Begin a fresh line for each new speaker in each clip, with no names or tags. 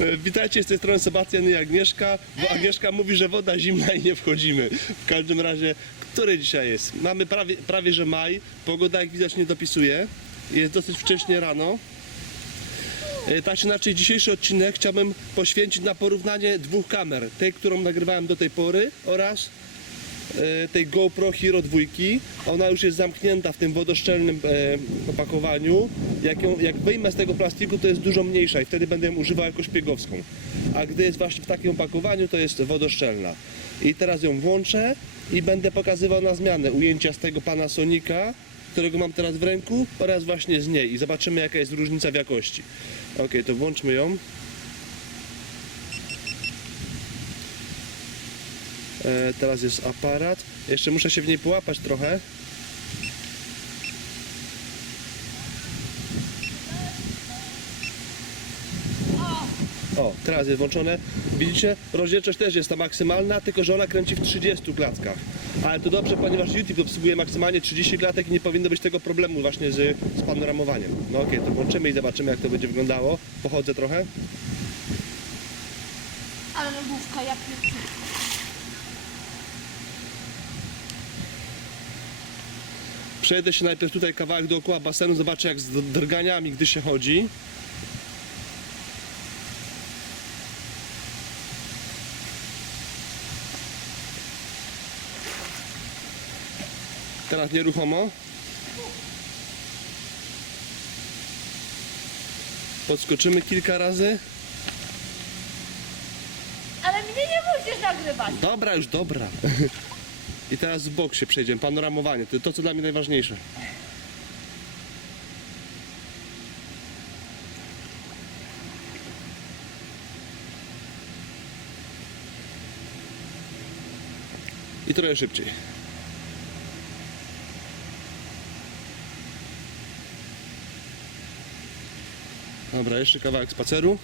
E, Witajcie, z tej strony Sebastian i Agnieszka. Bo Agnieszka mówi, że woda zimna i nie wchodzimy. W każdym razie, który dzisiaj jest? Mamy prawie, prawie że maj. Pogoda jak widać nie dopisuje. Jest dosyć wcześnie rano. E, Tak czy inaczej, dzisiejszy odcinek chciałbym poświęcić na porównanie dwóch kamer. Tej, którą nagrywałem do tej pory oraz tej GoPro Hero 2. Ona już jest zamknięta w tym wodoszczelnym e, opakowaniu. Jak, ją, jak wyjmę z tego plastiku, to jest dużo mniejsza i wtedy będę ją używał jako szpiegowską. A gdy jest właśnie w takim opakowaniu, to jest wodoszczelna. I teraz ją włączę i będę pokazywał na zmianę ujęcia z tego Panasonica, którego mam teraz w ręku oraz właśnie z niej i zobaczymy jaka jest różnica w jakości. Ok, to włączmy ją. Teraz jest aparat. Jeszcze muszę się w niej połapać trochę. O, teraz jest włączone. Widzicie, rozdzielczość też jest ta maksymalna, tylko że ona kręci w 30 klatkach. Ale to dobrze, ponieważ YouTube obsługuje maksymalnie 30 klatek i nie powinno być tego problemu właśnie z, z panoramowaniem. No okej, to włączymy i zobaczymy jak to będzie wyglądało. Pochodzę trochę.
Ale główka jak
Przejdę się najpierw tutaj kawałek dookoła basenu, zobaczę jak z drganiami, gdy się chodzi. Teraz nieruchomo. Podskoczymy kilka razy.
Ale mnie nie musisz nagrywać.
Dobra, już dobra. I teraz w bok się przejdziemy, panoramowanie, to, to co dla mnie najważniejsze. I trochę szybciej. Dobra, jeszcze kawałek spaceru.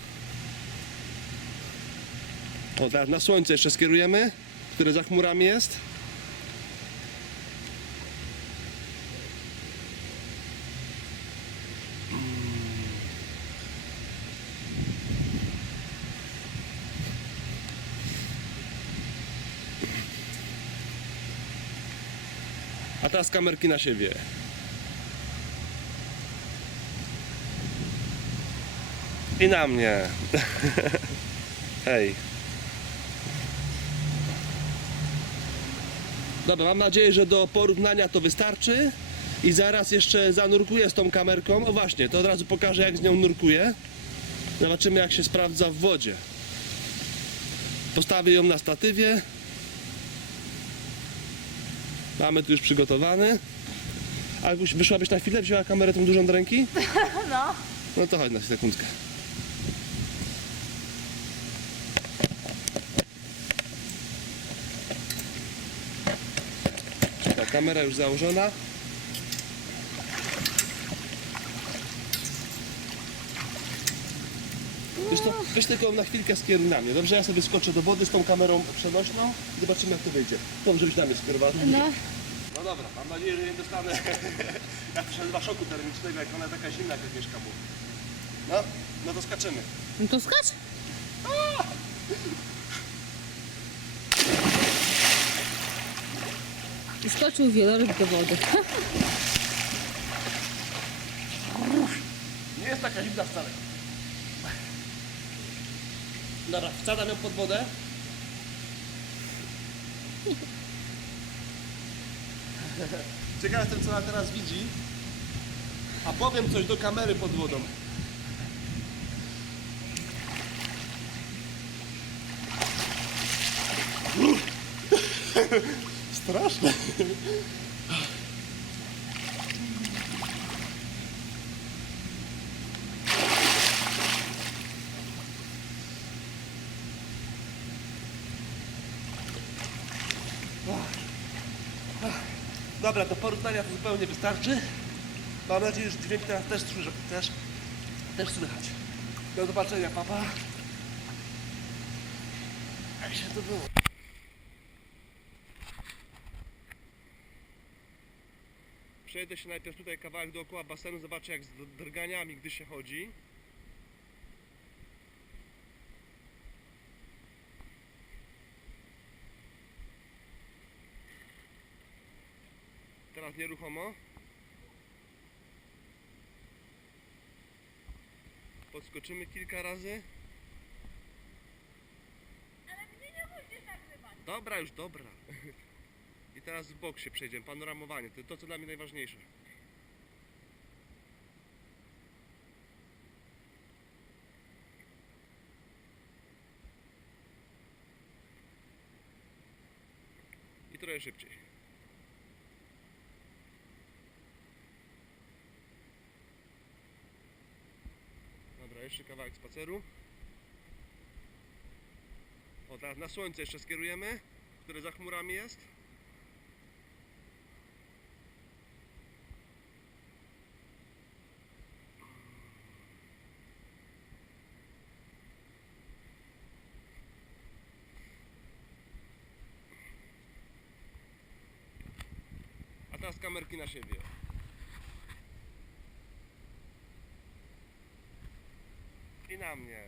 O, teraz na słońce jeszcze skierujemy, które za chmurami jest. Teraz kamerki na siebie. I na mnie. Hej. Dobra, mam nadzieję, że do porównania to wystarczy. I zaraz jeszcze zanurkuję z tą kamerką. O właśnie, to od razu pokażę jak z nią nurkuję. Zobaczymy jak się sprawdza w wodzie. Postawię ją na statywie. Mamy tu już przygotowany. A wyszłabyś na chwilę, wzięła kamerę tą dużą do ręki?
No.
No to chodź na sekundkę. Kamera już założona. Wiesz to, weź tylko na chwilkę skieruj na mnie, dobrze? Ja sobie skoczę do wody z tą kamerą przenośną i zobaczymy jak to wyjdzie. Dobrze, żebyś na mnie skierowała.
No.
No dobra, mam nadzieję, że nie dostanę jak to się nazywa szoku termicznego, jak ona taka zimna jak Agnieszka mówi. No, no to skaczemy.
No to skacz. I skoczył wieloryb do wody.
Nie jest taka zimna wcale. Dobra, wsadzam ją pod wodę. Ciekaw jestem, co ona teraz widzi. A powiem coś do kamery pod wodą. Straszne. Dobra, do porównania to zupełnie wystarczy. Mam nadzieję, że dźwięk teraz też, też, też słychać. Do zobaczenia, papa. Jak się to było? Przejdę się najpierw tutaj kawałek dookoła basenu, zobaczę jak z drganiami, gdy się chodzi. Teraz nieruchomo. Podskoczymy kilka razy.
Ale mnie nie musisz nagrywać.
Dobra, już dobra. I teraz w bok się przejdziemy, panoramowanie, to to co dla mnie najważniejsze. I trochę szybciej. Jeszcze kawałek spaceru. O, teraz na słońce jeszcze skierujemy, które za chmurami jest. A teraz kamerki na siebie. I na mnie.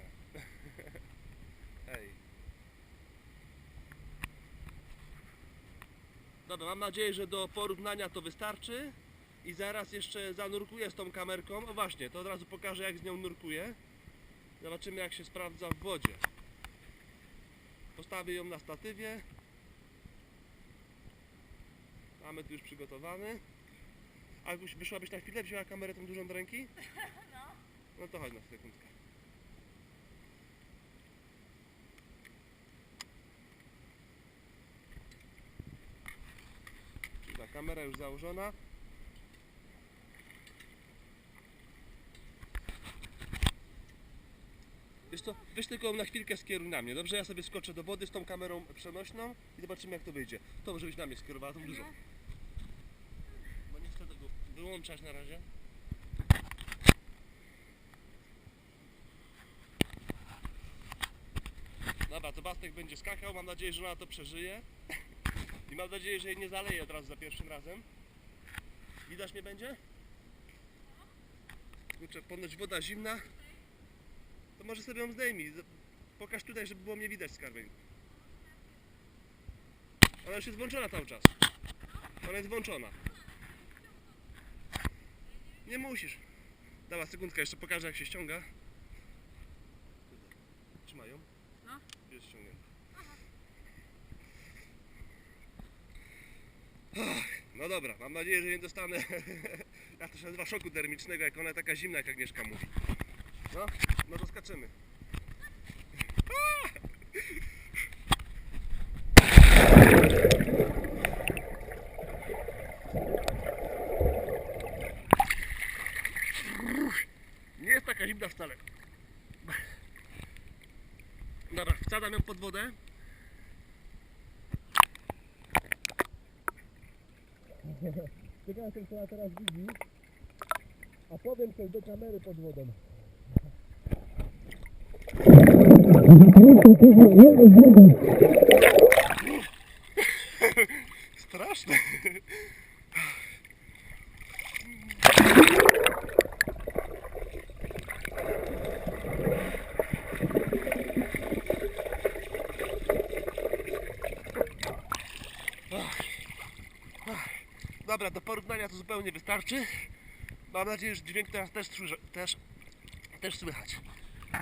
Hej. Dobra, mam nadzieję, że do porównania to wystarczy. I zaraz jeszcze zanurkuję z tą kamerką. O właśnie, to od razu pokażę jak z nią nurkuję. Zobaczymy jak się sprawdza w wodzie. Postawię ją na statywie. Mamy tu już przygotowany. A już wyszłabyś na chwilę, wzięła kamerę tą dużą do ręki?
No.
No to chodź na sekundkę. Dobra, kamera już założona. Wiesz co, weź tylko na chwilkę skieruj na mnie, dobrze? Ja sobie skoczę do wody z tą kamerą przenośną i zobaczymy jak to wyjdzie. To żebyś na mnie skierowała tą dużą. Bo nie chcę tego wyłączać na razie. Dobra, to Bastek będzie skakał, mam nadzieję, że ona to przeżyje. I mam nadzieję, że jej nie zaleje od razu za pierwszym razem. Widać mnie będzie? Kurczę, ponoć woda zimna. To może sobie ją zdejmij. Pokaż tutaj, żeby było mnie widać skarbeńku. Ona już jest włączona cały czas. Ona jest włączona. Nie musisz. Dobra, sekundkę, jeszcze pokażę jak się ściąga. Trzymają.
No.
Jest ściągnięta. No dobra, mam nadzieję, że nie dostanę, jak to się nazywa, szoku termicznego, jak ona taka zimna, jak Agnieszka mówi. No, no to skaczymy. Nie jest taka zimna wcale. Dobra, wsadzam ją pod wodę. Ciekawe jestem, co ja teraz widzi. A powiem coś do kamery pod wodą. Straszne. Dobra, do porównania to zupełnie wystarczy. Mam nadzieję, że dźwięk teraz też, też, też słychać.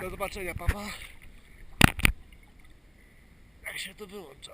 Do zobaczenia, papa. Jak się to wyłącza?